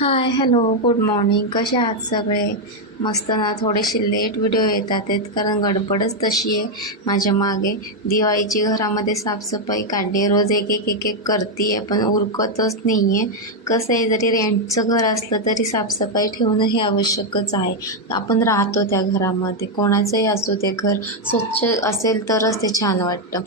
Hi hello good morning. कसे आहात सगळे? मस्त ना. थोडेसे लेट व्हिडिओ येतात कारण गडबडच तशी आहे माझ्या मागे. दिवाळीची घरामध्ये साफसफाई काढली, रोज एक एक एक एक करते आहे पण उरकतच नाही आहे. कसं आहे, जरी रेंटचं घर असलं तरी साफसफाई ठेवणं हे आवश्यकच आहे. आपण राहतो त्या घरामध्ये, कोणाचंही असो ते घर स्वच्छ असेल तरच ते छान वाटतं.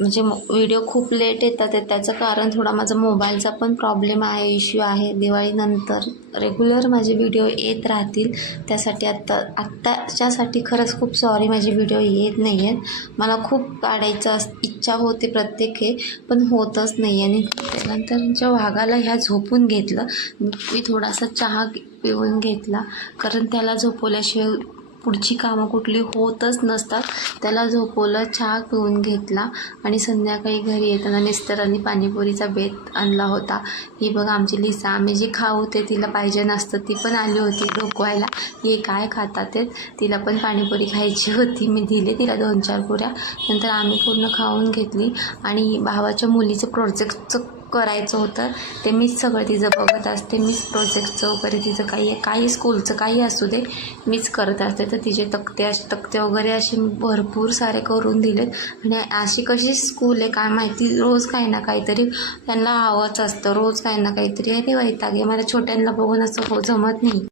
म्हणजे व्हिडिओ खूप लेट येतात त्याचं कारण थोडा माझा मोबाईलचा पण प्रॉब्लेम आहे, इश्यू आहे. दिवाळीनंतर रेग्युलर माझे व्हिडिओ येत राहतील, त्यासाठी आत्ताच्यासाठी खरंच खूप सॉरी माझे व्हिडिओ येत नाही आहेत. मला खूप काढायचं इच्छा होते प्रत्येक हे, पण होतच नाही. आणि त्यानंतरच्या वाघाला ह्या झोपून घेतलं. मी थोडासा चहा पिऊन घेतला, कारण त्याला झोपवल्याशिवाय पुढची कामं कुठली होतच नसतात. त्याला झोपवलं, चहा पिऊन घेतला आणि संध्याकाळी घरी येताना मिस्टरांनी पाणीपुरीचा बेत आणला होता. ही बघा आमची लिसा, आम्ही जे खाऊ ते तिला पाहिजे नसतं, ती पण आली होती डोकवायला. हे काय खातात ते, तिला पण पाणीपुरी खायची होती. मी दिले तिला 2-4 पुऱ्या. नंतर आम्ही पूर्ण खाऊन घेतली. आणि भावाच्या मुलीचं प्रोजेक्टचं करायचं होतं, ते मीच सगळं तिचं बघत असते. मीच प्रोजेक्टचं वगैरे तिचं काही स्कूलचं काही असू दे मीच करत असते. तर तिचे तक्ते वगैरे असे भरपूर सारे करून दिलेत. आणि अशी कशी स्कूल आहे काय माहिती, रोज काही ना काहीतरी त्यांना हवंच असतं, रोज काही ना काहीतरी. आणि वैताग आहे मला छोट्यांना बघून, असं जमत नाही.